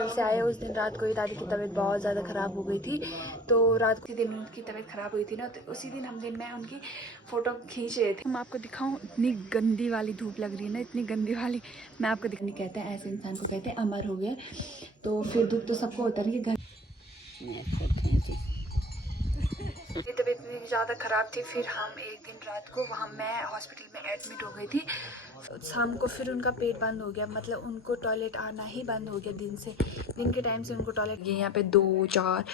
Hospital से आए उस दिन रात को ही दादी की तबीयत बहुत ज़्यादा ख़राब हो गई थी। तो रात के दिन उनकी तबीयत ख़राब हुई थी ना, तो उसी दिन हम दिन में उनकी फ़ोटो खींच रहे थे। मैं आपको दिखाऊं, इतनी गंदी वाली धूप लग रही है ना, इतनी गंदी वाली। मैं आपको दिखनी कहते हैं ऐसे इंसान को कहते हैं अमर हो गए। तो फिर धूप तो सबको होता है कि घर मेरी तबीयत इतनी ज़्यादा ख़राब थी। फिर हम एक दिन रात को वहाँ मैं हॉस्पिटल में एडमिट हो गई थी। शाम को फिर उनका पेट बंद हो गया, मतलब उनको टॉयलेट आना ही बंद हो गया। दिन के टाइम से उनको टॉयलेट ये यहाँ पे 2 4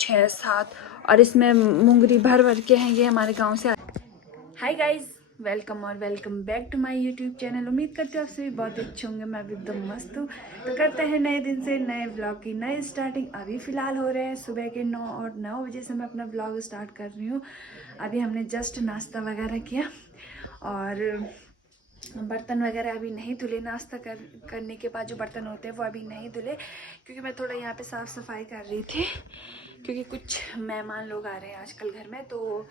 6 7 और इसमें मुंगरी भर भर के हैं। ये हमारे गांव से। हाय गाइस, वेलकम और welcome back to my YouTube channel. उम्मीद करती हूँ आप सभी बहुत अच्छे होंगे। मैं भी एकदम मस्त हूँ। तो करते हैं नए दिन से नए ब्लॉग की नई स्टार्टिंग। अभी फ़िलहाल हो रहे हैं सुबह के 9 बजे से मैं अपना ब्लॉग स्टार्ट कर रही हूँ। अभी हमने जस्ट नाश्ता वगैरह किया और बर्तन वगैरह अभी नहीं धुले। नाश्ता करने के बाद जो बर्तन होते हैं वो अभी नहीं धुले, क्योंकि मैं थोड़ा यहाँ पे साफ़ सफाई कर रही थी, क्योंकि कुछ मेहमान लोग आ रहे हैं आजकल घर में। तो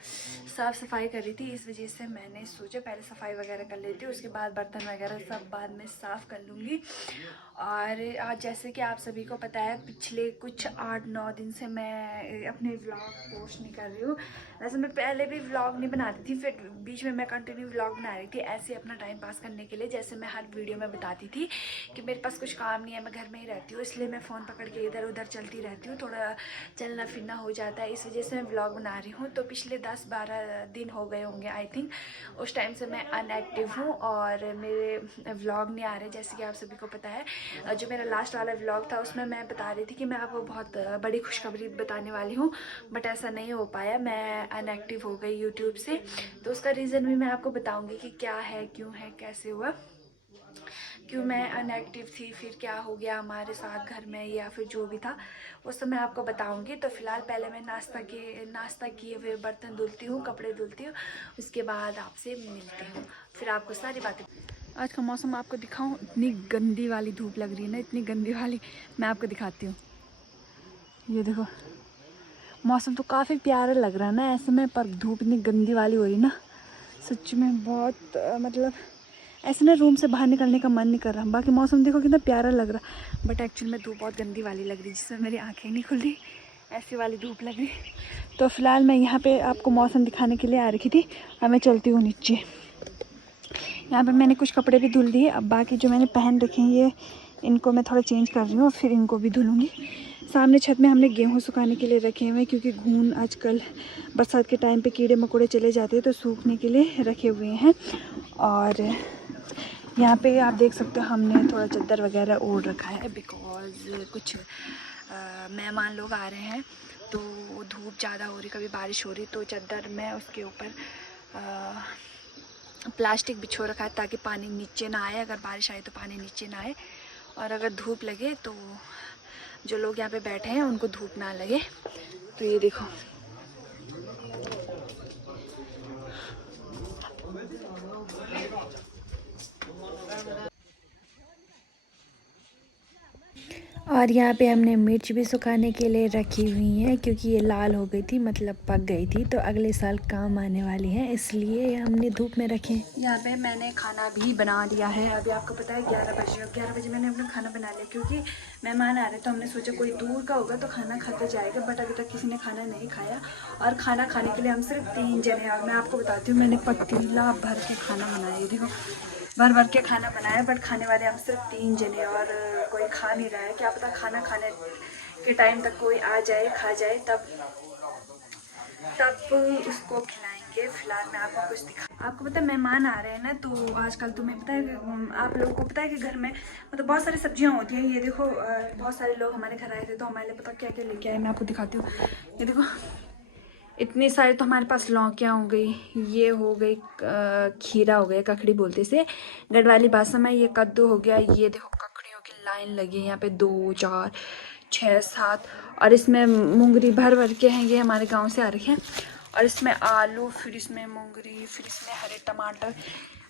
साफ़ सफाई कर रही थी, इस वजह से मैंने सोचा पहले सफाई वगैरह कर लेती हूँ, उसके बाद बर्तन वगैरह सब बाद में साफ़ कर लूँगी। और आज जैसे कि आप सभी को पता है, पिछले कुछ 8-9 दिन से मैं अपने व्लॉग पोस्ट नहीं कर रही हूँ। वैसे मैं पहले भी व्लॉग नहीं बनाती थी, फिर बीच में मैं कंटिन्यू व्लॉग बना रही थी ऐसे अपना टाइम पास करने के लिए। जैसे मैं हर वीडियो में बताती थी कि मेरे पास कुछ काम नहीं है, मैं घर में ही रहती हूँ, इसलिए मैं फ़ोन पकड़ के इधर उधर चलती रहती हूँ, थोड़ा चलना फिरना हो जाता है, इस वजह से मैं व्लॉग बना रही हूँ। तो पिछले 10-12 दिन हो गए होंगे आई थिंक, उस टाइम से मैं अनएक्टिव हूँ और मेरे व्लॉग नहीं आ रहे। जैसे कि आप सभी को पता है, जो मेरा लास्ट वाला व्लॉग था उसमें मैं बता रही थी कि मैं आपको बहुत बड़ी खुशखबरी बताने वाली हूँ, बट ऐसा नहीं हो पाया। मैं अनएक्टिव हो गई यूट्यूब से। तो उसका रीज़न भी मैं आपको बताऊँगी कि क्या है, क्यों है, कैसे हुआ, क्यों मैं अनएक्टिव थी, फिर क्या हो गया हमारे साथ घर में, या फिर जो भी था वो सब मैं आपको बताऊंगी। तो फिलहाल पहले मैं नाश्ता किए हुए बर्तन धुलती हूँ, कपड़े धुलती हूँ, उसके बाद आपसे मिलती हूँ, फिर आपको सारी बातें। आज का मौसम आपको दिखाऊं, इतनी गंदी वाली धूप लग रही है ना, इतनी गंदी वाली। मैं आपको दिखाती हूँ, ये देखो, मौसम तो काफ़ी प्यारा लग रहा है ना ऐसे में, पर धूप इतनी गंदी वाली हो रही ना, सच में बहुत मतलब ऐसे ना रूम से बाहर निकलने का मन नहीं कर रहा। बाकी मौसम देखो कितना प्यारा लग रहा, बट एक्चुअल में धूप बहुत गंदी वाली लग रही, जिससे मेरी आंखें नहीं खुल रही, ऐसी वाली धूप लग रही। तो फिलहाल मैं यहाँ पे आपको मौसम दिखाने के लिए आ रखी थी, और मैं चलती हूँ नीचे। यहाँ पे मैंने कुछ कपड़े भी धुल दिए, अब बाकी जो मैंने पहन रखे हैं ये, इनको मैं थोड़ा चेंज कर रही हूँ और फिर इनको भी धुलूँगी। सामने छत में हमने गेहूँ सुखाने के लिए रखे हुए हैं, क्योंकि घून आजकल बरसात के टाइम पे कीड़े मकोड़े चले जाते हैं, तो सूखने के लिए रखे हुए हैं। और यहाँ पे आप देख सकते हो हमने थोड़ा चादर वगैरह ओढ़ रखा है, बिकॉज कुछ मेहमान लोग आ रहे हैं, तो धूप ज़्यादा हो रही, कभी बारिश हो रही, तो चादर में उसके ऊपर प्लास्टिक बिछो रखा है ताकि पानी नीचे ना आए, अगर बारिश आए तो पानी नीचे ना आए, और अगर धूप लगे तो जो लोग यहाँ पे बैठे हैं उनको धूप ना लगे। तो ये देखो, और यहाँ पे हमने मिर्च भी सुखाने के लिए रखी हुई है, क्योंकि ये लाल हो गई थी, मतलब पक गई थी, तो अगले साल काम आने वाली है, इसलिए हमने धूप में रखे। यहाँ पे मैंने खाना भी बना लिया है। अभी आपको पता है 11 बजे, अब 11 बजे मैंने अपना खाना बना लिया, क्योंकि मेहमान आ रहे तो हमने सोचा कोई दूर का होगा तो खाना खाते जाएगा, बट अभी तक किसी ने खाना नहीं खाया। और खाना खाने के लिए हम सिर्फ 3 जने हैं, और मैं आपको बताती हूँ मैंने पतीला भर के खाना बनाया, देखो भर भर के खाना बनाया, बट खाने वाले हम सिर्फ 3 जने, और कोई खा नहीं रहा है। क्या पता खाना खाने के टाइम तक कोई आ जाए, खा जाए, तब उसको खिलाएंगे। फिलहाल मैं आपको कुछ दिखा, आपको पता है मेहमान आ रहे हैं ना, तो आजकल तुम्हें पता है, आप लोगों को पता है कि घर में मतलब बहुत सारी सब्जियां होती हैं। ये देखो बहुत सारे लोग हमारे घर आए थे, तो हमारे लिए पता क्या क्या लेके आए, मैं आपको दिखाती हूँ। ये देखो इतनी सारी, तो हमारे पास लौकियाँ हो गई, ये हो गई खीरा हो गया, ककड़ी बोलते इसे गढ़वाली भाषा में, ये कद्दू हो गया, ये देखो ककड़ियों की लाइन लगी है यहाँ पे 2 4 6 7, और इसमें मुंगरी भर भर के हैं, ये हमारे गांव से आ रखे हैं। और इसमें आलू, फिर इसमें मुंगरी, फिर इसमें हरे टमाटर,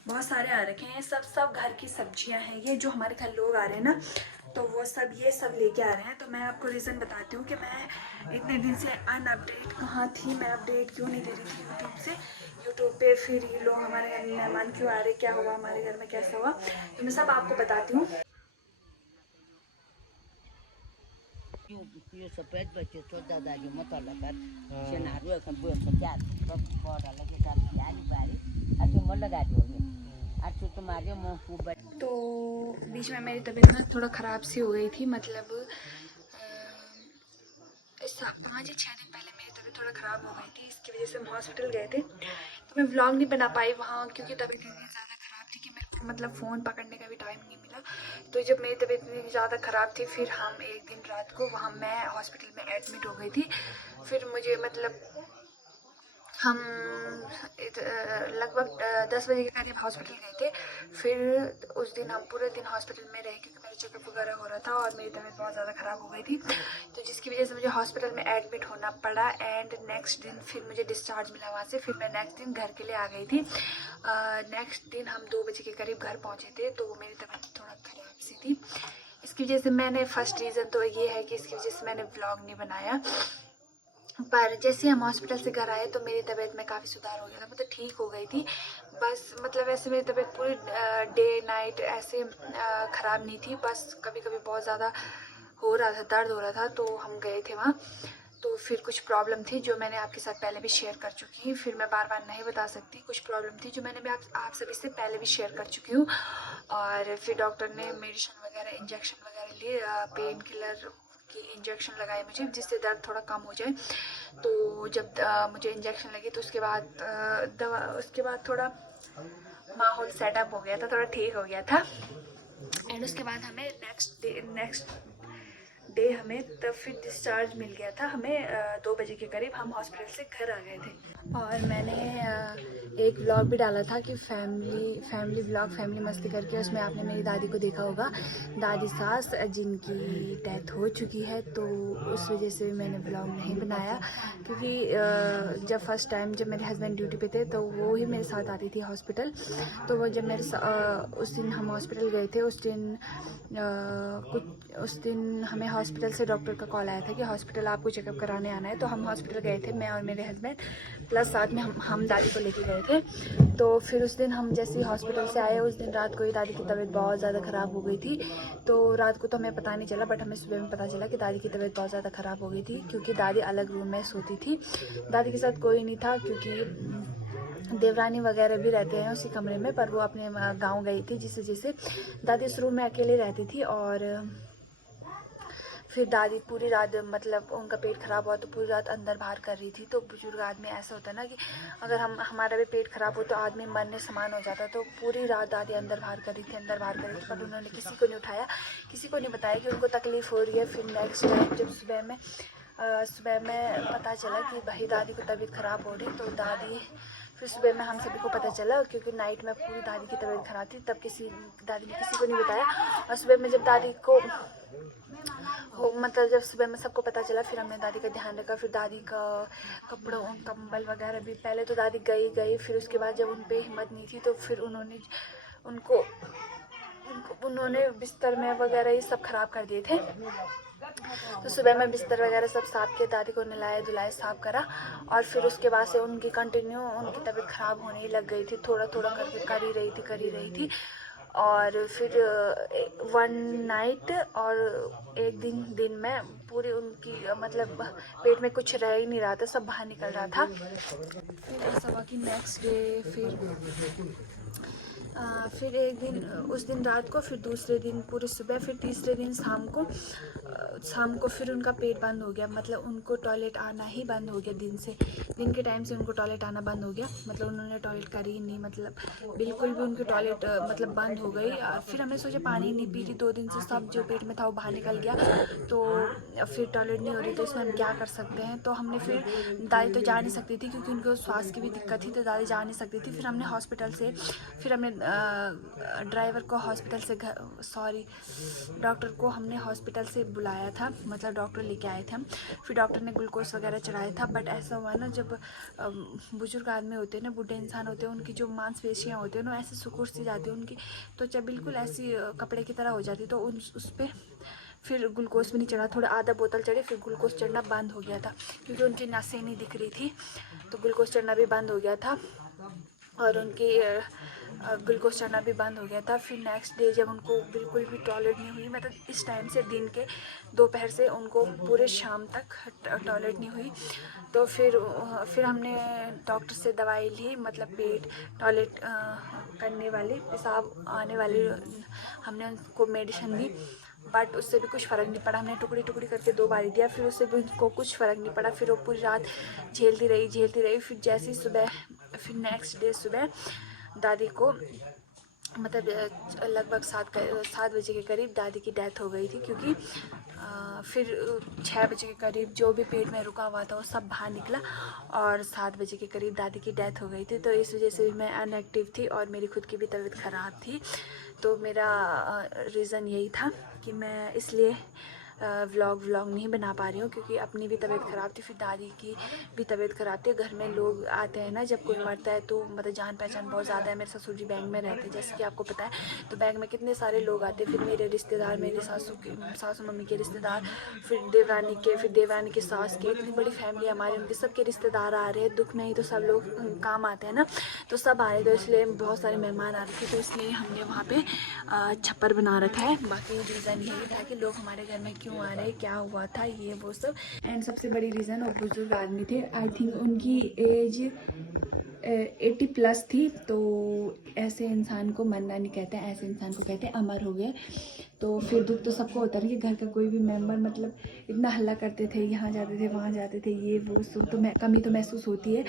बहुत सारे आ रखे हैं। सब घर की सब्जियां हैं। ये जो हमारे घर लोग आ रहे हैं ना, तो वो सब ये सब लेके आ रहे हैं। तो मैं आपको रीज़न बताती हूँ कि मैं इतने दिन से अनअपडेट कहाँ थी, मैं अपडेट क्यों नहीं दे रही थी यूट्यूब से, यूट्यूब पे फिर ये लोग हमारे घर में मेहमान क्यों आ रहे, क्या हुआ हमारे घर में, कैसा हुआ, तो मैं सब आपको बताती हूँ। यो सफेद बच्चे तो दादाजी मत लगा सेनारू kan buat kerja pada lagi tapi hari baru atau mau लगा दो आज तो मारे मुंह खूब तो बीच में मेरी तबीयत ना थोड़ा ख़राब सी हो गई थी, मतलब 5 या 6 दिन पहले मेरी तबीयत थोड़ा ख़राब हो गई थी। इसकी वजह से हम हॉस्पिटल गए थे, तो मैं व्लॉग नहीं बना पाई वहाँ, क्योंकि तबीयत इतनी ज़्यादा ख़राब थी कि मेरे को मतलब फ़ोन पकड़ने का भी टाइम नहीं मिला। तो जब मेरी तबीयत इतनी ज़्यादा ख़राब थी, फिर हम एक दिन रात को वहाँ मैं हॉस्पिटल में एडमिट हो गई थी। फिर मुझे मतलब हम लगभग 10 बजे के करीब हॉस्पिटल गए थे। फिर उस दिन हम पूरे दिन हॉस्पिटल में रहे, क्योंकि मेरा चेकअप वगैरह हो रहा था और मेरी तबीयत बहुत ज़्यादा ख़राब हो गई थी, तो जिसकी वजह से मुझे हॉस्पिटल में एडमिट होना पड़ा। एंड नेक्स्ट दिन फिर मुझे डिस्चार्ज मिला वहाँ से। फिर मैं नेक्स्ट दिन घर के लिए आ गई थी। नेक्स्ट दिन हम 2 बजे के करीब घर पहुँचे थे, तो मेरी तबीयत थोड़ा ख़राब सी थी। इसकी वजह से मैंने फर्स्ट रीज़न तो ये है कि इसकी वजह से मैंने व्लॉग नहीं बनाया। पर जैसे हम हॉस्पिटल से घर आए तो मेरी तबीयत में काफ़ी सुधार हो गया था, मतलब ठीक हो गई थी। बस मतलब ऐसे मेरी तबीयत पूरी डे नाइट ऐसे ख़राब नहीं थी, बस कभी कभी बहुत ज़्यादा हो रहा था, दर्द हो रहा था। तो हम गए थे वहाँ, तो फिर कुछ प्रॉब्लम थी जो मैंने आपके साथ पहले भी शेयर कर चुकी हूँ, फिर मैं बार बार नहीं बता सकती। कुछ प्रॉब्लम थी जो मैंने भी आप सभी से पहले भी शेयर कर चुकी हूँ। और फिर डॉक्टर ने मेडिसिन वगैरह इंजेक्शन वगैरह लिए, पेन किलर की इंजेक्शन लगाए मुझे, जिससे दर्द थोड़ा कम हो जाए। तो जब मुझे इंजेक्शन लगी तो उसके बाद थोड़ा माहौल सेटअप हो गया था, थोड़ा ठीक हो गया था। एंड उसके बाद हमें नेक्स्ट डे हमें तब फिर डिस्चार्ज मिल गया था हमें। 2 बजे के करीब हम हॉस्पिटल से घर आ गए थे। और मैंने एक व्लॉग भी डाला था कि फैमिली व्लॉग, फैमिली मस्ती करके, उसमें आपने मेरी दादी को देखा होगा, दादी सास जिनकी डेथ हो चुकी है। तो उस वजह से मैंने व्लॉग नहीं बनाया, क्योंकि जब फर्स्ट टाइम जब मेरे हस्बैंड ड्यूटी पे थे तो वो ही मेरे साथ आती थी हॉस्पिटल। तो वो जब उस दिन हम हॉस्पिटल गए थे, उस दिन हमें हॉस्पिटल से डॉक्टर का कॉल आया था कि हॉस्पिटल आपको चेकअप कराने आना है। तो हम हॉस्पिटल गए थे, मैं और मेरे हस्बैंड, प्लस साथ में हम दादी को लेके गए थे। तो फिर उस दिन हम जैसे ही हॉस्पिटल से आए, उस दिन रात को ही दादी की तबीयत बहुत ज़्यादा ख़राब हो गई थी। तो रात को तो हमें पता नहीं चला, बट हमें सुबह में पता चला कि दादी की तबीयत बहुत ज़्यादा ख़राब हो गई थी, क्योंकि दादी अलग रूम में सोती थी। दादी के साथ कोई नहीं था, क्योंकि देवरानी वगैरह भी रहते हैं उसी कमरे में, पर वो अपने गांव गई थी, जिस वजह से दादी उस रूम में अकेले रहती थी। और फिर दादी पूरी रात, मतलब उनका पेट ख़राब हुआ तो पूरी रात अंदर बाहर कर रही थी। तो बुजुर्ग आदमी ऐसा होता है ना कि अगर हमारा भी पेट ख़राब हो तो आदमी मरने समान हो जाता। तो पूरी रात दादी अंदर बाहर कर रही थी, पर उन्होंने किसी को नहीं उठाया, किसी को नहीं बताया कि उनको तकलीफ़ हो रही है। फिर नेक्स्ट टाइम जब सुबह में पता चला कि भाई दादी को तबीयत ख़राब हो रही, तो फिर सुबह में हम सभी को पता चला, क्योंकि नाइट में पूरी दादी की तबीयत ख़राब थी। तब दादी ने किसी को नहीं बताया। और सुबह में जब दादी को मतलब जब सुबह में सबको पता चला, फिर हमने दादी का ध्यान रखा। फिर दादी का कपड़ों, कंबल वगैरह भी, पहले तो दादी गई, फिर उसके बाद जब उन पे हिम्मत नहीं थी तो फिर उन्होंने बिस्तर में वगैरह ये सब ख़राब कर दिए थे। तो सुबह में बिस्तर वगैरह सब साफ़ किया, दादी को नहलाया धुलाया, साफ़ करा। और फिर उसके बाद से उनकी तबीयत ख़राब होने ही लग गई थी, थोड़ा थोड़ा करके कर ही रही थी। और फिर 1 नाइट और एक दिन में पूरी उनकी मतलब पेट में कुछ रह ही नहीं रहा था, सब बाहर निकल रहा था। फिर ऐसा हुआ कि नेक्स्ट डे फिर एक दिन, उस दिन रात को, फिर दूसरे दिन पूरी सुबह, फिर तीसरे दिन शाम को फिर उनका पेट बंद हो गया, मतलब उनको टॉयलेट आना ही बंद हो गया। दिन के टाइम से उनको टॉयलेट आना बंद हो गया, मतलब उन्होंने टॉयलेट करी ही नहीं, मतलब बिल्कुल भी उनकी टॉयलेट मतलब बंद हो गई। फिर हमने सोचा पानी नहीं पी रही 2 दिन से, सब जो पेट में था वो बाहर निकल गया, तो फिर टॉयलेट नहीं हो रही, तो इसमें हम क्या कर सकते हैं। तो हमने फिर, दादी तो जा नहीं सकती थी क्योंकि उनको श्वास की भी दिक्कत थी, तो दादी जा नहीं सकती थी। फिर हमने डॉक्टर को हमने हॉस्पिटल से बुलाया था, मतलब डॉक्टर लेके आए थे हम। फिर डॉक्टर ने ग्लूकोज वगैरह चढ़ाया था। बट ऐसा हुआ ना, जब बुजुर्ग आदमी होते हैं ना, बूढ़े इंसान होते हैं, उनकी जो मांसपेशियाँ होती हैं ना, ऐसे सिकुड़ सी जाती है, उनकी त्वचा बिल्कुल ऐसी कपड़े की तरह हो जाती। तो उस पर फिर ग्लूकोज भी नहीं चढ़ा, थोड़ा आधा बोतल चढ़े, फिर ग्लूकोज चढ़ना बंद हो गया था, क्योंकि उनकी नसें नहीं दिख रही थी, तो ग्लूकोज चढ़ना भी बंद हो गया था। और उनकी ग्लूकोज चढ़ना भी बंद हो गया था। फिर नेक्स्ट डे जब उनको बिल्कुल भी टॉयलेट नहीं हुई, मतलब इस टाइम से दिन के दोपहर से उनको पूरे शाम तक टॉयलेट नहीं हुई, तो फिर हमने डॉक्टर से दवाई ली, मतलब पेट टॉयलेट करने वाली, पेशाब आने वाली हमने उनको मेडिसिन दी, बट उससे भी कुछ फ़र्क नहीं पड़ा। हमने टुकड़ी टुकड़ी करके 2 बारी दिया, फिर उससे भी उनको कुछ फ़र्क नहीं पड़ा। फिर वो पूरी रात झेलती रही। फिर जैसे ही सुबह, फिर नेक्स्ट डे सुबह दादी को मतलब लगभग 7 बजे के करीब दादी की डेथ हो गई थी, क्योंकि फिर 6 बजे के करीब जो भी पेट में रुका हुआ था वो सब बाहर निकला, और 7 बजे के करीब दादी की डेथ हो गई थी। तो इस वजह से भी मैं अनएक्टिव थी और मेरी खुद की भी तबीयत ख़राब थी। तो मेरा रीज़न यही था कि मैं इसलिए व्लॉग नहीं बना पा रही हूँ, क्योंकि अपनी भी तबीयत ख़राब थी, फिर दादी की भी तबीयत ख़राब थी। घर में लोग आते हैं ना, जब कोई मरता है तो मतलब जान पहचान बहुत ज़्यादा है। मेरे ससुर जी बैंक में रहते हैं, जैसे कि आपको पता है, तो बैंक में कितने सारे लोग आते हैं। फिर मेरे रिश्तेदार, मेरे सासू मम्मी के रिश्तेदार, फिर देवरानी के सास के, इतनी बड़ी फैमिली हमारी, उनके सबके रिश्तेदार आ रहे हैं। दुख में ही तो सब लोग काम आते हैं ना, तो सब आ रहे, तो इसलिए बहुत सारे मेहमान आ रहे थे, तो इसलिए हमने वहाँ पे छप्पर बना रखा है। बाकी रीज़न यही था कि लोग हमारे घर में क्यों आ रहे, क्या हुआ था, ये वो सब। एंड सबसे बड़ी रीज़न, वो बुजुर्ग आदमी थे, आई थिंक उनकी एज 80+ थी। तो ऐसे इंसान को मरना नहीं कहते हैं, ऐसे इंसान को कहते हैं अमर हो गए। तो फिर दुख तो सबको होता है कि घर का कोई भी मेंबर मतलब इतना हल्ला करते थे, यहाँ जाते थे, वहाँ जाते थे, ये वो सुख तो कमी तो महसूस होती है।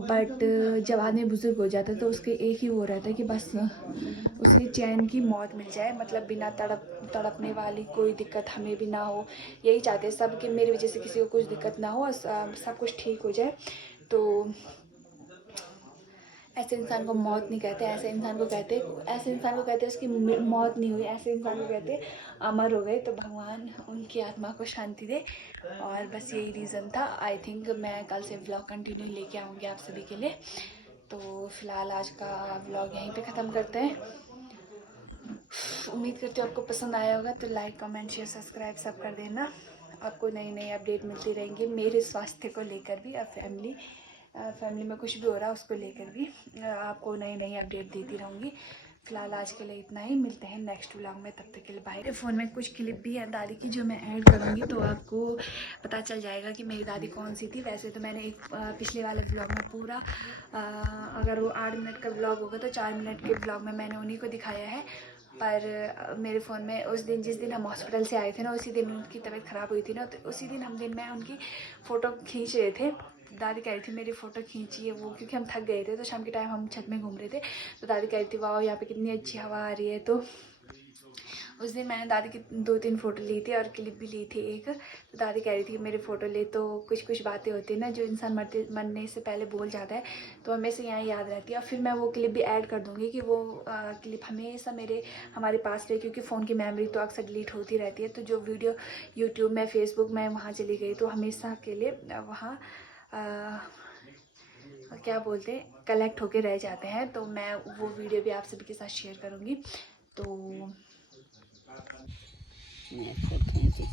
बट जब आदमी बुजुर्ग हो जाता है तो उसके एक ही वो रहता है कि बस उसे चैन की मौत मिल जाए, मतलब बिना तड़पने वाली कोई दिक्कत हमें भी ना हो। यही चाहते हैं सब कि मेरी वजह से किसी को कुछ दिक्कत ना हो, सब कुछ ठीक हो जाए। तो ऐसे इंसान को मौत नहीं कहते, ऐसे इंसान को कहते उसकी मौत नहीं हुई, ऐसे इंसान को कहते अमर हो गए। तो भगवान उनकी आत्मा को शांति दे। और बस यही रीज़न था। आई थिंक मैं कल से व्लॉग कंटिन्यू लेके आऊँगी आप सभी के लिए। तो फिलहाल आज का व्लॉग यहीं पे ख़त्म करते हैं। उम्मीद करती हूँ आपको पसंद आया होगा, तो लाइक कमेंट शेयर सब्सक्राइब सब कर देना। आपको नई नई अपडेट मिलती रहेंगी मेरे स्वास्थ्य को लेकर भी, और फैमिली में कुछ भी हो रहा है उसको लेकर भी आपको नई नई अपडेट देती रहूँगी। फिलहाल आज के लिए इतना ही, मिलते हैं नेक्स्ट व्लॉग में, तब तक के लिए बाय। मेरे फ़ोन में कुछ क्लिप भी है दादी की जो मैं ऐड करूँगी, तो आपको पता चल जाएगा कि मेरी दादी कौन सी थी। वैसे तो मैंने एक पिछले वाले व्लॉग में पूरा अगर वो 8 मिनट का व्लॉग होगा तो 4 मिनट के व्लॉग में मैंने उन्हीं को दिखाया है। पर मेरे फ़ोन में उस दिन, जिस दिन हम हॉस्पिटल से आए थे ना, उसी दिन उनकी तबीयत ख़राब हुई थी ना, तो उसी दिन मैं उनकी फ़ोटो खींच रहे थे। दादी कह रही थी मेरी फ़ोटो खींचिए वो, क्योंकि हम थक गए थे, तो शाम के टाइम हम छत में घूम रहे थे। तो दादी कह रही थी वाह यहाँ पे कितनी अच्छी हवा आ रही है। तो उस दिन मैंने दादी की 2-3 फ़ोटो ली थी और क्लिप भी ली थी एक। तो दादी कह रही थी मेरी फ़ोटो ले, तो कुछ बातें होती हैं ना जो इंसान मरने से पहले बोल जाता है, तो हमें से यहाँ याद रहती है। और फिर मैं वो क्लिप भी ऐड कर दूँगी कि वो क्लिप हमेशा हमारे पास रहे, क्योंकि फ़ोन की मेमोरी तो अक्सर डिलीट होती रहती है। तो जो वीडियो यूट्यूब में, फेसबुक में वहाँ चली गई तो हमेशा के लिए वहाँ क्या बोलते हैं, कलेक्ट होके रह जाते हैं। तो मैं वो वीडियो भी आप सभी के साथ शेयर करूँगी। तो थैंक यू।